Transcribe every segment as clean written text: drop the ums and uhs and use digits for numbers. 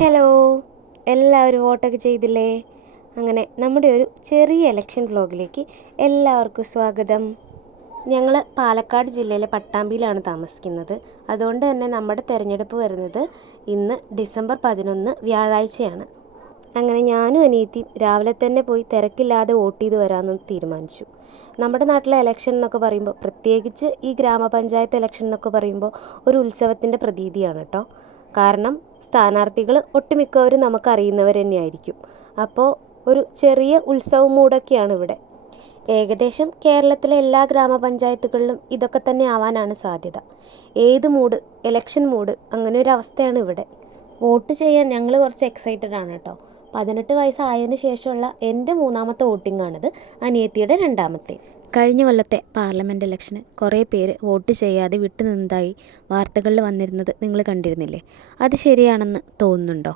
Hello, എല്ലാവരും വോട്ടൊക്കെ ചെയ്തില്ലേ? അങ്ങനെ നമ്മുടെ ഒരു ചെറിയ ഇലക്ഷൻ വ്ലോഗിലേക്ക് എല്ലാവർക്കും സ്വാഗതം. ഞങ്ങൾ പാലക്കാട് ജില്ലയിലെ പട്ടാമ്പിയിലാണ് താമസിക്കുന്നത്. അതുകൊണ്ട് തന്നെ നമ്മുടെ തിരഞ്ഞെടുപ്പ് വരുന്നത് ഇന്ന് ഡിസംബർ 11 വ്യാഴാഴ്ചയാണ്. അങ്ങനെ ഞാനും അനിയത്തിയും രാവിലെ തന്നെ പോയി തിരക്കില്ലാതെ വോട്ട് ചെയ്ത് വരാമെന്ന് തീരുമാനിച്ചു. നമ്മുടെ നാട്ടിലെ ഇലക്ഷൻ എന്നൊക്കെ പറയുമ്പോൾ, പ്രത്യേകിച്ച് ഈ ഗ്രാമപഞ്ചായത്ത് ഇലക്ഷൻ എന്നൊക്കെ പറയുമ്പോൾ ഒരു ഉത്സവത്തിൻ്റെ പ്രതീതിയാണ് കേട്ടോ. കാരണം സ്ഥാനാർത്ഥികൾ ഒട്ടുമിക്കവരും നമുക്കറിയുന്നവർ തന്നെയായിരിക്കും. അപ്പോൾ ഒരു ചെറിയ ഉത്സവ മൂടൊക്കെയാണ് ഇവിടെ. ഏകദേശം കേരളത്തിലെ എല്ലാ ഗ്രാമപഞ്ചായത്തുകളിലും ഇതൊക്കെ തന്നെ ആവാനാണ് സാധ്യത. ഏത് മൂഡ്, ഇലക്ഷൻ മൂഡ്, അങ്ങനെ ഒരു അവസ്ഥയാണ് ഇവിടെ. വോട്ട് ചെയ്യാൻ ഞങ്ങൾ കുറച്ച് എക്സൈറ്റഡ് ആണ് കേട്ടോ. 18 വയസ്സായതിനു ശേഷമുള്ള എൻ്റെ 3ാമത്തെ വോട്ടിംഗാണിത്, അനിയത്തിയുടെ 2ാമത്തെ. കഴിഞ്ഞ കൊല്ലത്തെ പാർലമെൻറ്റ് ഇലക്ഷന് കുറേ പേര് വോട്ട് ചെയ്യാതെ വിട്ടുനിന്നതായി വാർത്തകളിൽ വന്നിരുന്നത് നിങ്ങൾ കണ്ടിരുന്നില്ലേ? അത് ശരിയാണെന്ന് തോന്നുന്നുണ്ടോ?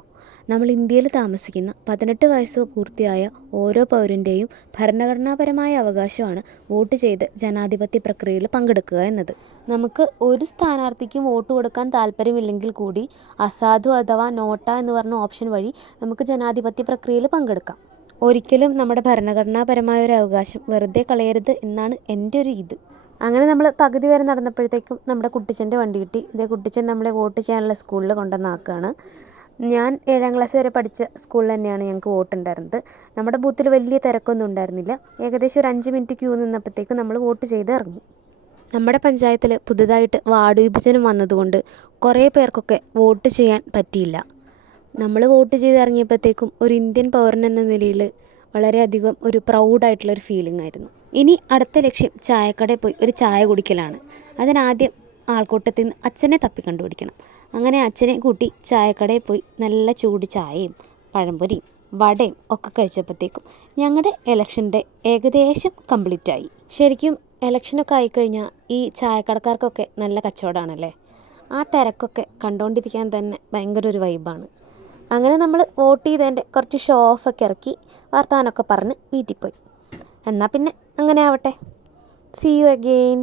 നമ്മൾ ഇന്ത്യയിൽ താമസിക്കുന്ന 18 വയസ്സ് പൂർത്തിയായ ഓരോ പൗരൻ്റെയും ഭരണഘടനാപരമായ അവകാശമാണ് വോട്ട് ചെയ്ത് ജനാധിപത്യ പ്രക്രിയയിൽ പങ്കെടുക്കുക എന്നത്. നമുക്ക് ഒരു സ്ഥാനാർത്ഥിക്കും വോട്ട് കൊടുക്കാൻ താല്പര്യമില്ലെങ്കിൽ കൂടി അസാധു അഥവാ നോട്ട എന്ന് പറഞ്ഞ ഓപ്ഷൻ വഴി നമുക്ക് ജനാധിപത്യ പ്രക്രിയയിൽ പങ്കെടുക്കാം. ഒരിക്കലും നമ്മുടെ ഭരണഘടനാപരമായ ഒരു അവകാശം വെറുതെ കളയരുത് എന്നാണ് എൻ്റെ ഒരു ഇത്. അങ്ങനെ നമ്മൾ പകുതി വരെ നടന്നപ്പോഴത്തേക്കും നമ്മുടെ കുട്ടിച്ചൻ്റെ വണ്ടി കിട്ടി. ഇതേ കുട്ടിച്ചൻ നമ്മളെ വോട്ട് ചെയ്യാനുള്ള സ്കൂളിൽ കൊണ്ടുവന്നാക്കുകയാണ്. ഞാൻ 7ാം ക്ലാസ് വരെ പഠിച്ച സ്കൂളിൽ തന്നെയാണ് ഞങ്ങൾക്ക് വോട്ടുണ്ടായിരുന്നത്. നമ്മുടെ ബൂത്തിൽ വലിയ തിരക്കൊന്നും ഉണ്ടായിരുന്നില്ല. ഏകദേശം ഒരു 5 മിനിറ്റ് ക്യൂ നിന്നപ്പോഴത്തേക്കും നമ്മൾ വോട്ട് ചെയ്ത് ഇറങ്ങി. നമ്മുടെ പഞ്ചായത്തിൽ പുതുതായിട്ട് വാർഡ് വിഭജനം വന്നതുകൊണ്ട് കുറേ പേർക്കൊക്കെ വോട്ട് ചെയ്യാൻ പറ്റിയില്ല. നമ്മൾ വോട്ട് ചെയ്ത് ഇറങ്ങിയപ്പോഴത്തേക്കും ഒരു ഇന്ത്യൻ പൗരൻ എന്ന നിലയിൽ വളരെയധികം ഒരു പ്രൗഡായിട്ടുള്ളൊരു ഫീലിംഗ് ആയിരുന്നു. ഇനി അടുത്ത ലക്ഷ്യം ചായക്കടയിൽ പോയി ഒരു ചായ കുടിക്കലാണ്. അതിനാദ്യം ആൾക്കൂട്ടത്തിൽ നിന്ന് അച്ഛനെ തപ്പി കണ്ടുപിടിക്കണം. അങ്ങനെ അച്ഛനെ കൂട്ടി ചായക്കടയിൽ പോയി നല്ല ചൂട് ചായയും പഴംപൊരിയും വടയും ഒക്കെ കഴിച്ചപ്പോഴത്തേക്കും ഞങ്ങളുടെ ഇലക്ഷൻ്റെ ഏകദേശം കംപ്ലീറ്റായി. ശരിക്കും ഇലക്ഷനൊക്കെ ആയിക്കഴിഞ്ഞാൽ ഈ ചായക്കടക്കാർക്കൊക്കെ നല്ല കച്ചവടമാണല്ലേ. ആ തിരക്കൊക്കെ കണ്ടുകൊണ്ടിരിക്കാൻ തന്നെ ഭയങ്കര ഒരു വൈബാണ്. അങ്ങനെ നമ്മൾ വോട്ട് ചെയ്തതിൻ്റെ കുറച്ച് ഷോ ഓഫൊക്കെ ഇറക്കി വർത്തമാനമൊക്കെ പറഞ്ഞ് വീട്ടിൽ പോയി. എന്നാൽ പിന്നെ അങ്ങനെ ആവട്ടെ. See you again.